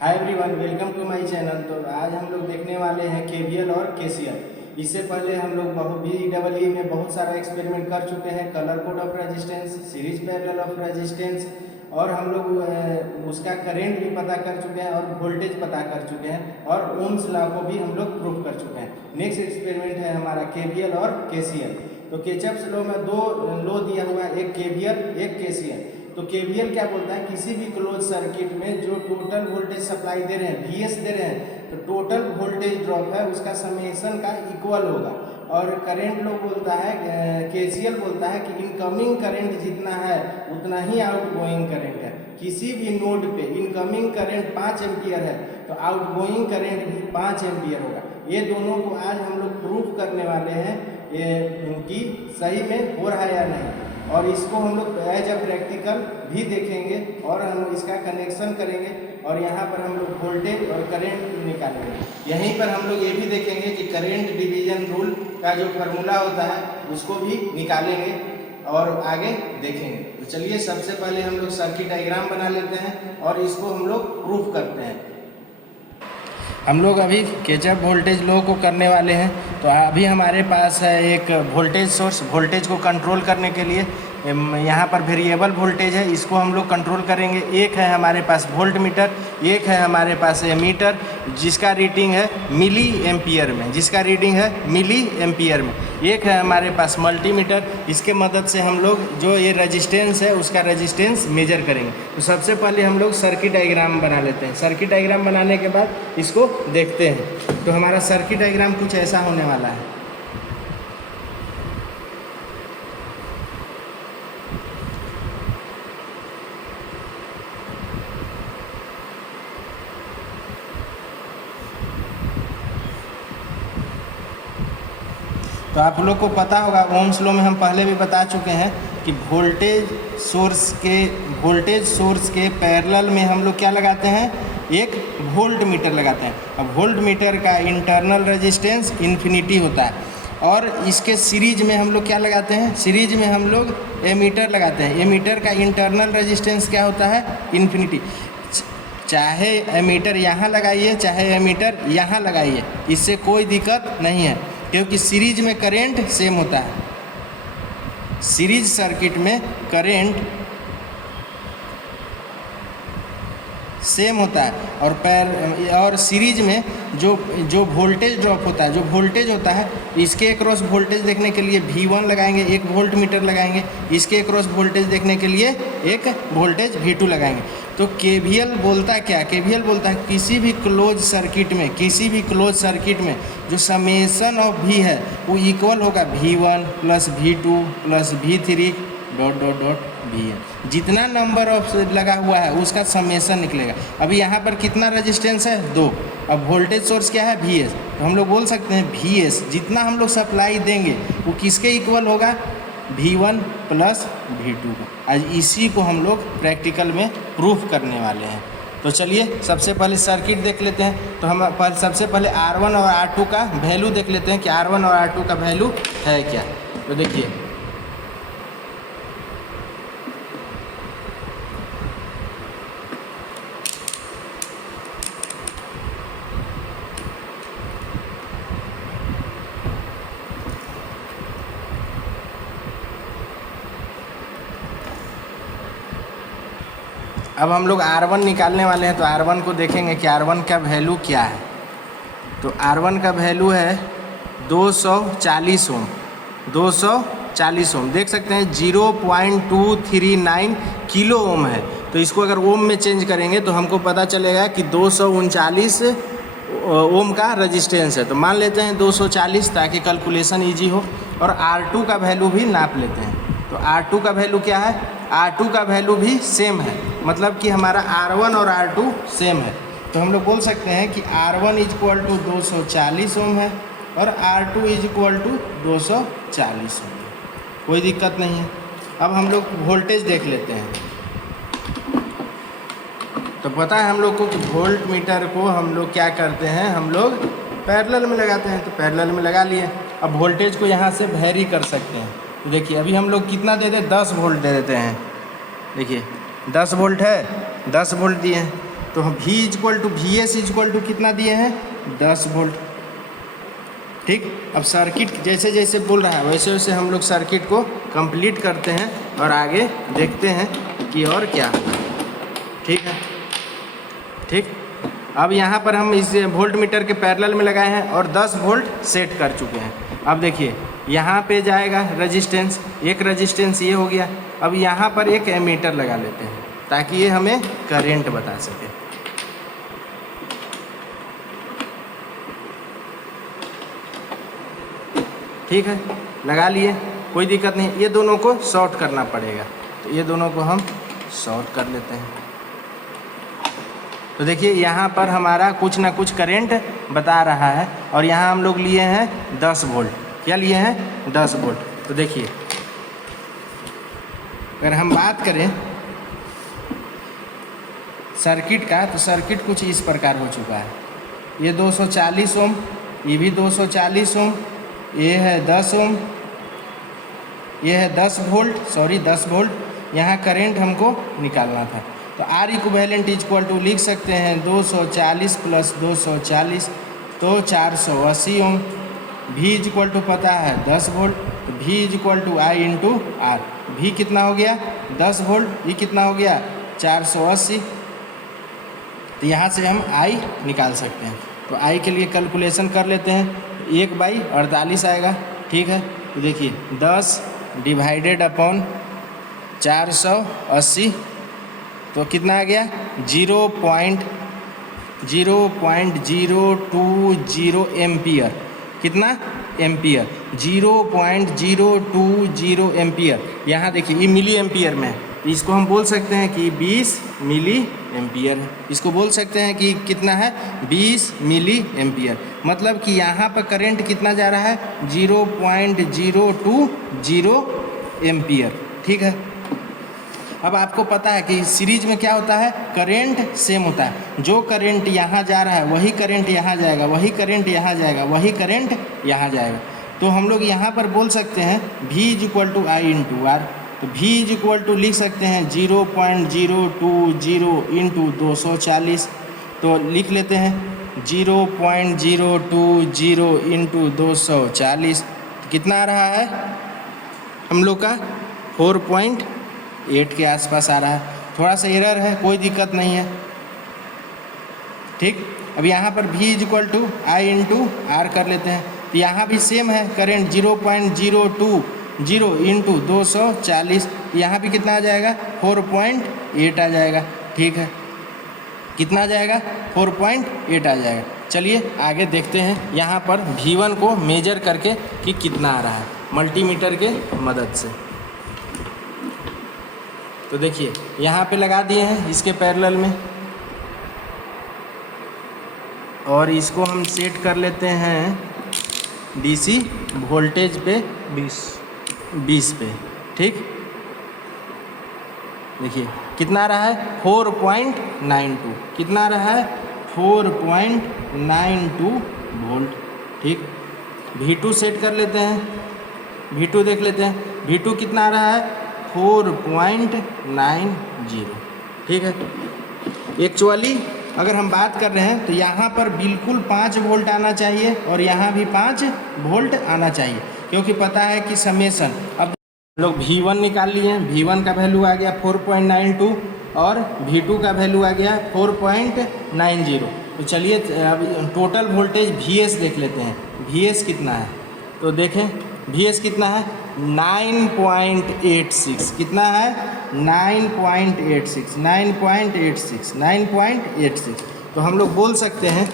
Hi everyone, welcome to my channel. तो आज हम लोग देखने वाले हैं केवीएल और केसीएल। इससे पहले हम लोग BEE में बहुत सारा एक्सपेरिमेंट कर चुके हैं। Colour code of resistance, series parallel of resistance, और हम लोग उसका करंट भी पता कर चुके हैं और वोल्टेज पता कर चुके हैं, और ओम्स लॉ को भी हम लोग प्रूव कर चुके हैं। नेक्स्ट एक्सपेरिमेंट है हमारा केवीएल और केसीएल। तो किरचॉफ्स लॉ में दो लॉ दिया हुआ है, एक केवीएल एक केसीएल। तो केवीएल क्या बोलता है, किसी भी क्लोज सर्किट में जो टोटल वोल्टेज सप्लाई दे रहे हैं, VS दे रहे हैं, तो टोटल वोल्टेज ड्रॉप है उसका समेशन का इक्वल होगा। और करंट लो बोलता है, केसीएल बोलता है कि इनकमिंग करंट जितना है उतना ही आउटगोइंग करंट है। किसी भी नोड पे इनकमिंग करंट 5 एम्पियर है तो आउटगोइंग करंट भी 5 एम्पियर होगा। ये दोनों को आज हम लोग प्रूफ करने वाले हैं कि सही में हो रहा है या नहीं, और इसको हम लोग एज अ प्रैक्टिकल भी देखेंगे और हम इसका कनेक्शन करेंगे, और यहाँ पर हम लोग वोल्टेज और करंट निकालेंगे। यहीं पर हम लोग ये भी देखेंगे कि करंट डिवीजन रूल का जो फार्मूला होता है उसको भी निकालेंगे और आगे देखेंगे। तो चलिए सबसे पहले हम लोग सर्किट डायग्राम बना लेते हैं और इसको हम लोग प्रूफ करते हैं। हम लोग अभी किरचॉफ वोल्टेज लॉ को करने वाले हैं। तो अभी हमारे पास है एक वोल्टेज सोर्स। वोल्टेज को कंट्रोल करने के लिए यहाँ पर वेरिएबल वोल्टेज है, इसको हम लोग कंट्रोल करेंगे। एक है हमारे पास वोल्ट मीटर, एक है हमारे पास एमीटर जिसका रीडिंग है मिली एम्पियर में, एक है हमारे पास मल्टीमीटर। इसके मदद से हम लोग जो ये रेजिस्टेंस है उसका रेजिस्टेंस मेजर करेंगे। तो सबसे पहले हम लोग सर्किट डायग्राम बना लेते हैं। सर्किट डायग्राम बनाने के बाद इसको देखते हैं। तो हमारा सर्किट डायग्राम कुछ ऐसा होने वाला है। तो आप लोग को पता होगा, ओम्स लॉ में हम पहले भी बता चुके हैं कि वोल्टेज सोर्स के पैरेलल में हम लोग क्या लगाते हैं, एक वोल्ट मीटर लगाते हैं। अब वोल्ट मीटर का इंटरनल रेजिस्टेंस इन्फिनिटी होता है, और इसके सीरीज में हम लोग क्या लगाते हैं, सीरीज में हम लोग एमीटर लगाते हैं। एमीटर का इंटरनल रेजिस्टेंस क्या होता है, इन्फिनिटी। चाहे एमीटर यहाँ लगाइए चाहे एमीटर यहाँ लगाइए, इससे कोई दिक्कत नहीं है, क्योंकि सीरीज में करंट सेम होता है। सीरीज सर्किट में करंट सेम होता है, और सीरीज में जो वोल्टेज ड्रॉप होता है, जो वोल्टेज होता है, इसके अक्रॉस वोल्टेज देखने के लिए V1 लगाएंगे, एक वोल्ट मीटर लगाएंगे। इसके अक्रॉस वोल्टेज देखने के लिए एक वोल्टेज V2 लगाएंगे। तो केवीएल बोलता क्या, केवीएल बोलता है किसी भी क्लोज सर्किट में जो समेशन ऑफ V है वो इक्वल होगा V1 plus V2 plus V3 dot dot dot Vn। जितना नंबर ऑफ लगा हुआ है उसका समेशन निकलेगा। अभी यहाँ पर कितना रेजिस्टेंस है, 2। अब वोल्टेज सोर्स क्या है, Vs। तो हम लोग बोल सकते हैं Vs जितना हम लोग सप्लाई देंगे वो किसके इक्वल होगा, V1 प्लस V2 को। आज इसी को हम लोग प्रैक्टिकल में प्रूफ करने वाले हैं। तो चलिए सबसे पहले सर्किट देख लेते हैं। तो हम सबसे पहले R1 और R2 का वैल्यू देख लेते हैं कि R1 और R2 का वैल्यू है क्या। तो देखिए, अब हम लोग R1 निकालने वाले हैं। तो R1 को देखेंगे कि R1 का वैल्यू क्या है। तो R1 का वैल्यू है 240 ओम। 240 ओम देख सकते हैं, 0.239 किलो ओम है। तो इसको अगर ओम में चेंज करेंगे तो हमको पता चलेगा कि 239 ओम का रेजिस्टेंस है। तो मान लेते हैं 240 ताकि कैलकुलेशन ईजी हो। और R2 का वैल्यू भी नाप लेते हैं। तो R2 का वैल्यू क्या है, R2 का वैल्यू भी सेम है, मतलब कि हमारा R1 और R2 सेम है। तो हम लोग बोल सकते हैं कि R1 इक्वल टू 240 ओम है और R2 इक्वल टू 240 ओम। कोई दिक्कत नहीं है। अब हम लोग वोल्टेज देख लेते हैं। तो पता है हम लोग को कि वोल्ट मीटर को हम लोग क्या करते हैं, हम लोग पैरेलल में लगाते हैं। तो पैरेलल में लगा लिए। अब वोल्टेज को यहाँ से वेरी कर सकते हैं। तो देखिए अभी हम लोग कितना दे दें, 10 वोल्ट दे देते हैं। देखिए 10 वोल्ट है, 10 वोल्ट दिए हैं। तो हम V equal to VS equal to कितना दिए हैं 10 वोल्ट। ठीक, अब सर्किट जैसे जैसे बोल रहा है वैसे वैसे हम लोग सर्किट को कंप्लीट करते हैं और आगे देखते हैं कि और क्या होगा। ठीक है, ठीक। अब यहाँ पर हम इस वोल्ट मीटर के पैरेलल में लगाए हैं और 10 वोल्ट सेट कर चुके हैं। अब देखिए यहाँ पे जाएगा रेजिस्टेंस, एक रेजिस्टेंस ये हो गया। अब यहाँ पर एक एमीटर लगा लेते हैं ताकि ये हमें करंट बता सके। ठीक है, लगा लिए, कोई दिक्कत नहीं। ये दोनों को शॉर्ट करना पड़ेगा, तो ये दोनों को हम शॉर्ट कर लेते हैं। तो देखिए यहाँ पर हमारा कुछ ना कुछ करंट बता रहा है और यहाँ हम लोग लिए हैं 10 वोल्ट। क्या लिए हैं 10 वोल्ट। तो देखिए अगर हम बात करें सर्किट का, तो सर्किट कुछ इस प्रकार हो चुका है। ये 240 ओम, ये भी 240 ओम, ये है 10 ओम, ये है 10 वोल्ट। यहाँ करंट हमको निकालना था, तो R इक्विवेलेंट इक्वल टू लिख सकते हैं 240 प्लस 240 तो 480 ओम। V इक्वल टू पता है 10 वोल्ट, तो V equal to I into R। V कितना हो गया 10 वोल्ट, ये कितना हो गया 480। तो यहाँ से हम I निकाल सकते हैं। तो I के लिए कैलकुलेशन कर लेते हैं, 1/48 आएगा। ठीक है, तो देखिए 10 डिवाइडेड अपॉन 480 तो कितना आ गया 0.020 एम्पियर। कितना एम्पियर 0.020 एम्पियर। यहाँ देखिए ये मिली एम्पियर में है, इसको हम बोल सकते हैं कि 20 मिली एम्पियर है। इसको बोल सकते हैं कि कितना है 20 मिली एम्पियर। मतलब कि यहाँ पर करंट कितना जा रहा है 0.020 एम्पियर। ठीक है, अब आपको पता है कि सीरीज में क्या होता है करंट सेम होता है। जो करंट यहाँ जा रहा है वही करंट यहाँ जाएगा, वही करंट यहाँ जाएगा, वही करंट यहाँ जाएगा। तो हम लोग यहाँ पर बोल सकते हैं V equal to I into R. तो V इक्वल टू लिख सकते हैं 0.020 इंटू 240। तो लिख लेते हैं 0.020 इंटू 240 कितना आ रहा है हम लोग का 4.8 के आसपास आ रहा है। थोड़ा सा एरर है, कोई दिक्कत नहीं है। ठीक, अब यहाँ पर V equal to I into R कर लेते हैं। तो यहाँ भी सेम है, करंट 0.020 इंटू 240, यहाँ भी कितना आ जाएगा 4.8 आ जाएगा। ठीक है, कितना आ जाएगा 4.8 आ जाएगा। चलिए आगे देखते हैं यहाँ पर V1 को मेजर करके कि कितना आ रहा है मल्टीमीटर के मदद से। तो देखिए यहाँ पे लगा दिए हैं इसके पैरेलल में और इसको हम सेट कर लेते हैं DC वोल्टेज पे 20 पे। ठीक, देखिए कितना आ रहा है 4.92। कितना आ रहा है 4.92 वोल्ट। ठीक, V2 सेट कर लेते हैं, V2 देख लेते हैं। V2 कितना आ रहा है 4.90। ठीक है, एक्चुअली अगर हम बात कर रहे हैं तो यहाँ पर बिल्कुल 5 वोल्ट आना चाहिए और यहाँ भी 5 वोल्ट आना चाहिए, क्योंकि पता है कि समेसन। अब लोग V1 निकाल लिए हैं, V1 का वैल्यू आ गया 4.92 और V2 का वैल्यू आ गया 4.90। तो चलिए अब टोटल वोल्टेज VS देख लेते हैं, VS कितना है। तो देखें VS कितना है 9.86। कितना है 9.86। तो हम लोग बोल सकते हैं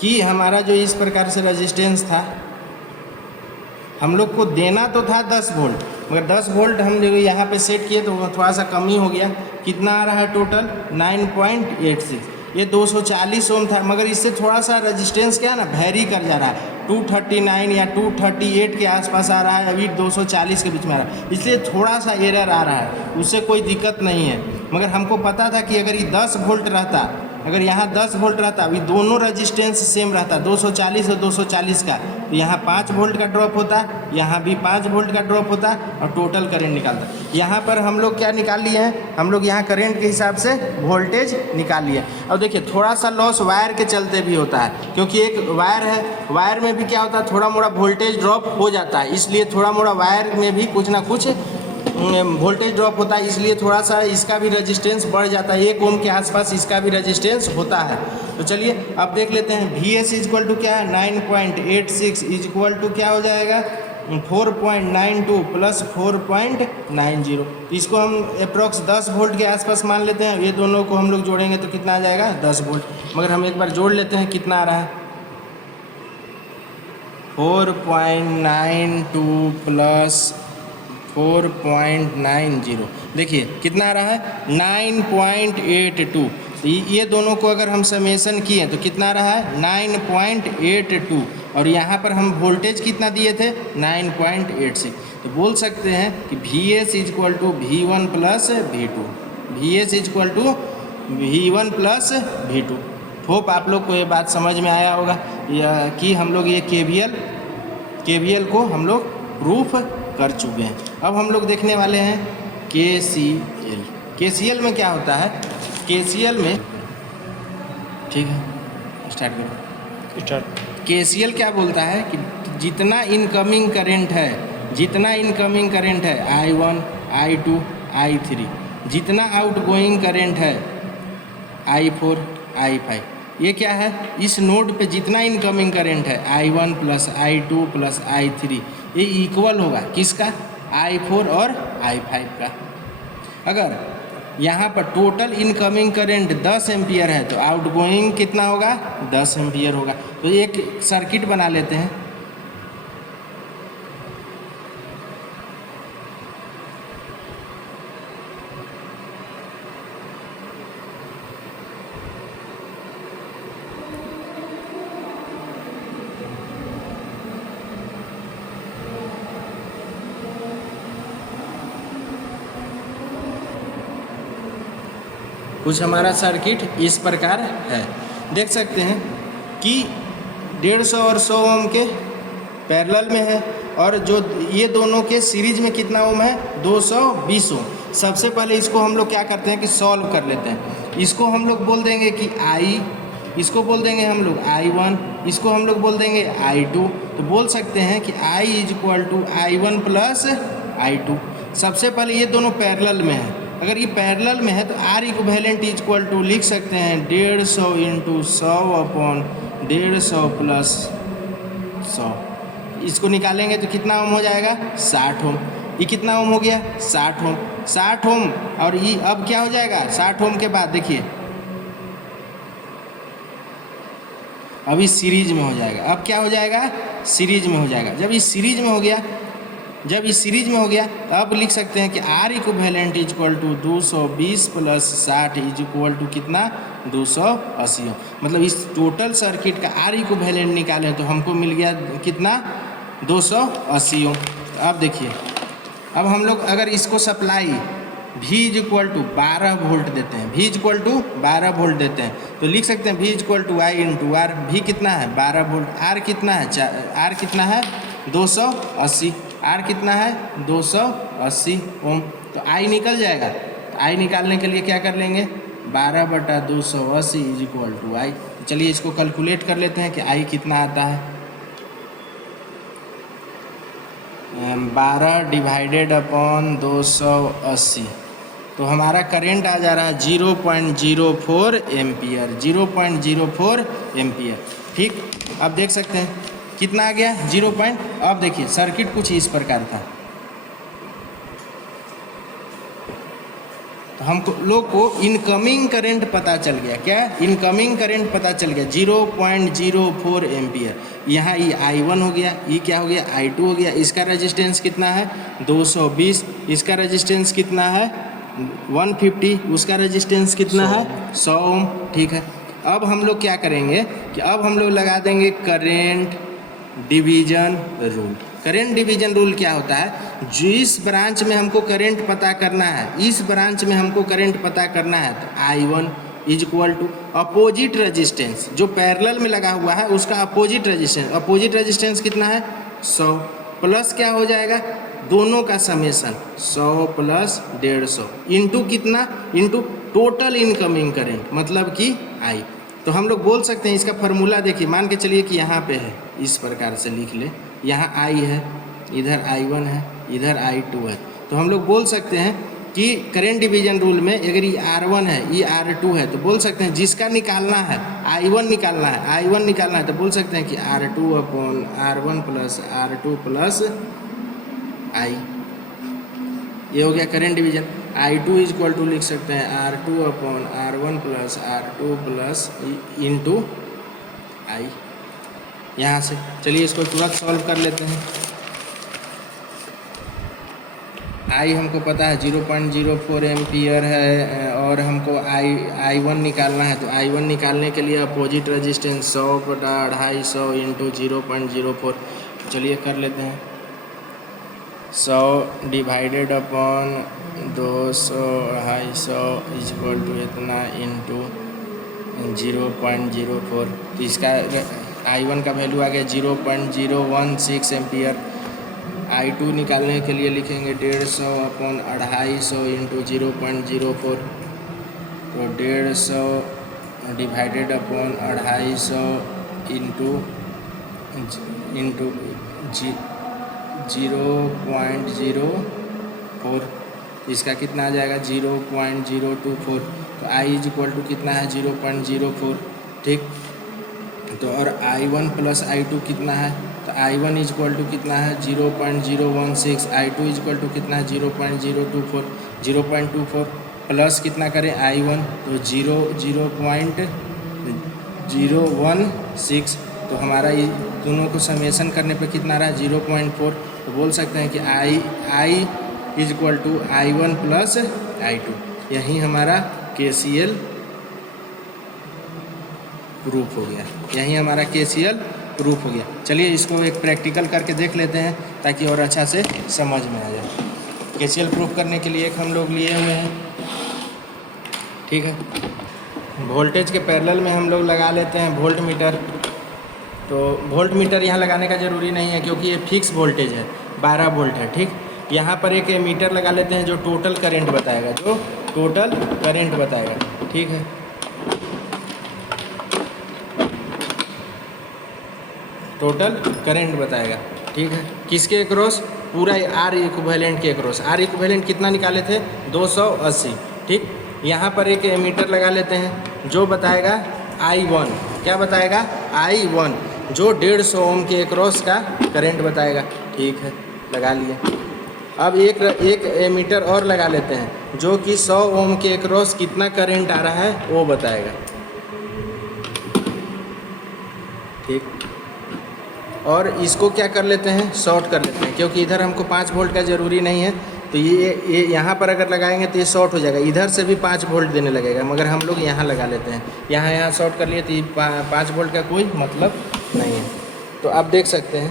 कि हमारा जो इस प्रकार से रेजिस्टेंस था हम लोग को देना तो था 10 वोल्ट, मगर 10 वोल्ट हम जो यहाँ पे सेट किए तो थोड़ा सा कम ही हो गया। कितना आ रहा है टोटल 9.86। ये 240 ओम था, मगर इससे थोड़ा सा रेजिस्टेंस क्या है ना वेरी कर जा रहा है, 239 या 238 के आसपास आ रहा है, अभी 240 के बीच में आ रहा है, इसलिए थोड़ा सा एरर आ रहा है। उससे कोई दिक्कत नहीं है, मगर हमको पता था कि अगर ये 10 वोल्ट रहता, अगर यहाँ 10 वोल्ट रहता, अभी दोनों रेजिस्टेंस सेम रहता 240 और 240 का, तो यहाँ 5 वोल्ट का ड्रॉप होता, यहाँ भी 5 वोल्ट का ड्रॉप होता और टोटल करंट निकालता। यहाँ पर हम लोग क्या निकाल लिए हैं, हम लोग यहाँ करंट के हिसाब से वोल्टेज निकाल लिए। अब देखिए थोड़ा सा लॉस वायर के चलते भी होता है, क्योंकि एक वायर है, वायर में भी क्या होता है, थोड़ा मोड़ा वोल्टेज ड्रॉप हो जाता है, इसलिए थोड़ा मोड़ा वायर में भी कुछ ना कुछ वोल्टेज ड्रॉप होता है, इसलिए थोड़ा सा इसका भी रेजिस्टेंस बढ़ जाता है। 1 ओम के आसपास इसका भी रेजिस्टेंस होता है। तो चलिए अब देख लेते हैं। वी एस इक्वल टू क्या है, 9.86 इक्वल टू क्या हो जाएगा, 4.92 प्लस 4.90। इसको हम अप्रॉक्स 10 वोल्ट के आसपास मान लेते हैं। ये दोनों को हम लोग जोड़ेंगे तो कितना आ जाएगा, 10 वोल्ट। मगर हम एक बार जोड़ लेते हैं, कितना आ रहा है, 4.92 प्लस 4.90, देखिए कितना आ रहा है 9.82। तो ये दोनों को अगर हम समेशन किए तो कितना आ रहा है 9.82, और यहाँ पर हम वोल्टेज कितना दिए थे 9.86। तो बोल सकते हैं कि V S equal to V1 plus V2, V S equal to V1 plus V2। Hope आप लोग को ये बात समझ में आया होगा कि हम लोग ये KVL को हम लोग प्रूफ कर चुके हैं। अब हम लोग देखने वाले हैं KCL। KCL में क्या होता है, KCL में, ठीक है स्टार्ट करो। KCL क्या बोलता है कि जितना इनकमिंग करंट है, I1, I2, I3, जितना आउटगोइंग करंट है I4, I5, ये क्या है, इस नोड पे जितना इनकमिंग करंट है I1 plus I2 plus I3, ये इक्वल होगा किसका, I4 और I5 का। अगर यहाँ पर टोटल इनकमिंग करंट 10 एम्पियर है तो आउटगोइंग कितना होगा, 10 एम्पियर होगा। तो एक सर्किट बना लेते हैं। कुछ हमारा सर्किट इस प्रकार है, देख सकते हैं कि 150 और 100 ओम के पैरेलल में है, और जो ये दोनों के सीरीज में कितना ओम है, 220 ओम। सबसे पहले इसको हम लोग क्या करते हैं कि सॉल्व कर लेते हैं। इसको हम लोग बोल देंगे कि I, इसको बोल देंगे हम लोग I1, इसको हम लोग बोल देंगे I2। तो बोल सकते हैं कि I equal to I1 plus I2। सबसे पहले ये दोनों पैरेलल में है, अगर ये पैरेलल में है तो R इक्विवेलेंट इक्वल टू लिख सकते हैं 150 इंटू 100 अपॉन 150 प्लस 100। इसको निकालेंगे तो कितना ओम हो जाएगा, 60 ओम। ये कितना ओम हो गया, 60 ओम। 60 ओम, और ये अब क्या हो जाएगा, 60 ओम के बाद देखिए अभी सीरीज में हो जाएगा। अब क्या हो जाएगा, सीरीज में हो जाएगा। जब इस सीरीज में हो गया, तो अब लिख सकते हैं कि R equivalent equal to 220 plus 60 is equal to कितना, 280। मतलब इस टोटल सर्किट का R इक्विवेलेंट निकालें तो हमको मिल गया कितना, 280 ओम। तो अब देखिए, अब हम लोग अगर इसको supply V equal to 12 volt देते हैं, V इक्वल टू 12 वोल्ट देते हैं, तो लिख सकते हैं V equal to I into R। V कितना है, 12 वोल्ट। R कितना है, R कितना है, 280। R कितना है, 280 ओम। तो I निकल जाएगा। तो I निकालने के लिए क्या कर लेंगे, 12/280 इज इक्वल टू I। चलिए इसको कैलकुलेट कर लेते हैं कि I कितना आता है। 12 डिवाइडेड अपॉन 280, तो हमारा करंट आ जा रहा है 0.04 एम्पियर, 0.04 एम्पियर। ठीक, अब देख सकते हैं कितना आ गया, 0. अब देखिए सर्किट कुछ इस प्रकार था। तो हमको लोग को इनकमिंग करंट पता चल गया, क्या इनकमिंग करंट पता चल गया 0.04 एम्पियर। यहाँ ये I1 हो गया, ये क्या हो गया, I2 हो गया। इसका रेजिस्टेंस कितना है, 220। इसका रेजिस्टेंस कितना है, 150। उसका रेजिस्टेंस कितना है, 100 ओम। ठीक है, अब हम लोग क्या करेंगे कि अब हम लोग लगा देंगे current division rule. Current division rule क्या होता है, जिस ब्रांच में हमको करंट पता करना है, इस ब्रांच में हमको करंट पता करना है, तो I1 is equal to opposite resistance, जो पैरेलल में लगा हुआ है उसका अपोजिट रेजिस्टेंस। अपोजिट रेजिस्टेंस कितना है, 100, प्लस क्या हो जाएगा, दोनों का समेसन 100 प्लस 150 इंटू कितना, इंटू टोटल इनकमिंग करंट मतलब कि आई। तो हम लोग बोल सकते हैं इसका फार्मूला देखिए, मान के चलिए कि यहाँ पे है, इस प्रकार से लिख ले, यहाँ आई है, इधर I1 है, इधर I2 है। तो हम लोग बोल सकते हैं कि करंट डिवीजन रूल में अगर ये R1 है, ये R2 है, तो बोल सकते हैं जिसका निकालना है I1 निकालना है, I1 निकालना है, तो बोल सकते हैं कि R2 upon R1 plus R2 plus I। ये हो गया current division. I2 is equal to लिख सकते हैं R2 upon R1 plus R2 plus into I। यहाँ से चलिए इसको तुरंत सॉल्व कर लेते हैं। I हमको पता है 0.04 एम्पियर है और हमको I1 निकालना है। तो I1 निकालने के लिए अपोजिट रेजिस्टेंस 100 बटा 250 इंटू 0.04, चलिए कर लेते हैं। 100 divided upon 200 250 is equal to इतना इंटू 0.04। तो इसका I1 का वैल्यू आ गया 0.016 एम्पियर। I2 निकालने के लिए लिखेंगे 150 अपॉन 250 इंटू 0.04। तो 150 डिवाइडेड अपॉन 250 इंटू 0.04, इसका कितना आ जाएगा 0.024। तो I इज इक्वल टू कितना है 0.04, ठीक। तो और I1 प्लस I2 कितना है, तो I1 इज इक्वल टू कितना है 0.016, I2 इज इक्वल टू कितना है 0.024। 0.24 प्लस कितना करें I1, तो 0.016। तो हमारा ये दोनों को समेसन करने पे कितना रहा 0.4। तो बोल सकते हैं कि I is equal to I1 plus I2। यही हमारा KCL प्रूफ हो गया, यही हमारा KCL प्रूफ हो गया। चलिए इसको एक प्रैक्टिकल करके देख लेते हैं ताकि और अच्छा से समझ में आ जाए। KCL प्रूफ करने के लिए एक हम लोग लिए हुए हैं, ठीक है। वोल्टेज के पैरेलल में हम लोग लगा लेते हैं वोल्ट मीटर। तो वोल्ट मीटर यहाँ लगाने का ज़रूरी नहीं है क्योंकि ये फिक्स वोल्टेज है, 12 वोल्ट है, ठीक। यहाँ पर एक मीटर लगा लेते हैं जो टोटल करंट बताएगा, ठीक है। टोटल करंट बताएगा, ठीक है। किसके अक्रॉस, पूरा R इक्विवेलेंट के अक्रॉस। R इक्विवेलेंट कितना निकाले थे 280, ठीक। यहाँ पर एक एमीटर लगा लेते हैं जो बताएगा I1, क्या बताएगा I1, जो 150 ओम के अक्रॉस का करंट बताएगा, ठीक है, लगा लिए। अब एक एमीटर और लगा लेते हैं जो कि 100 ओम के अक्रॉस कितना करंट आ रहा है वो बताएगा, ठीक। और इसको क्या कर लेते हैं, शॉर्ट कर लेते हैं क्योंकि इधर हमको 5 वोल्ट का ज़रूरी नहीं है। तो ये यहाँ पर अगर लगाएंगे तो ये शॉर्ट हो जाएगा, इधर से भी 5 वोल्ट देने लगेगा, मगर हम लोग यहाँ लगा लेते हैं। यहाँ शॉर्ट कर लिए तो 5 वोल्ट का कोई मतलब नहीं है। तो आप देख सकते हैं,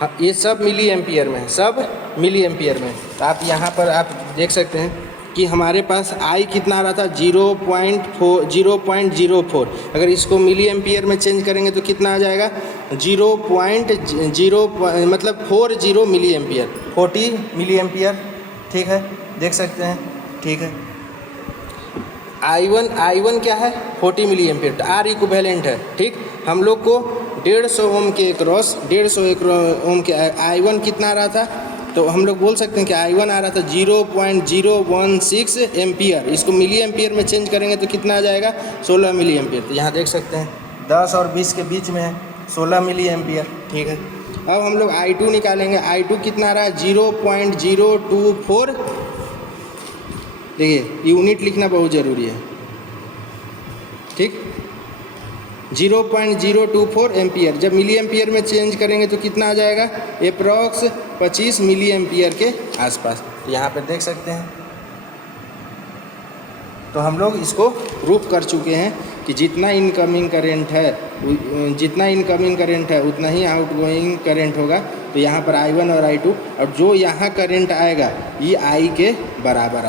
हाँ, ये सब मिली एम्पियर में है, सब मिली एम्पियर में। तो आप यहाँ पर आप देख सकते हैं कि हमारे पास I कितना आ रहा था 0.04। अगर इसको मिली एम्पियर में चेंज करेंगे तो कितना आ जाएगा 0.0 मतलब 40 मिली एम्पियर, 40 मिली एम्पियर, ठीक है, देख सकते हैं, ठीक है। I1 क्या है 40 मिली एम्पियर, तो R इक्विवेलेंट है, ठीक। हम लोग को 150 ओम के क्रॉस 150 ओम के I1 कितना आ रहा था, तो हम लोग बोल सकते हैं कि I1 आ रहा था 0.016 एम्पियर। इसको मिली एम्पियर में चेंज करेंगे तो कितना आ जाएगा 16 मिली एम्पियर। तो यहाँ देख सकते हैं 10 और 20 के बीच में है 16 मिली एम्पियर, ठीक है। अब हम लोग I2 निकालेंगे। I2 कितना आ रहा है 0.024। देखिए यूनिट लिखना बहुत ज़रूरी है, ठीक। 0.024 एम्पियर जब मिली एम्पियर में चेंज करेंगे तो कितना आ जाएगा अप्रॉक्स 25 मिली एम्पियर के आसपास। यहाँ पे देख सकते हैं। तो हम लोग इसको प्रूफ कर चुके हैं कि जितना इनकमिंग करंट है उतना ही आउटगोइंग करंट होगा। तो यहाँ पर I1 और I2, और जो यहाँ करंट आएगा ये I के बराबर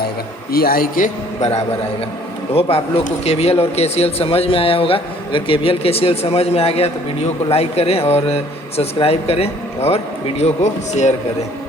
आएगा, तो होप आप लोग को KVL और KCL समझ में आया होगा। अगर KVL KCL समझ में आ गया तो वीडियो को लाइक करें और सब्सक्राइब करें और वीडियो को शेयर करें।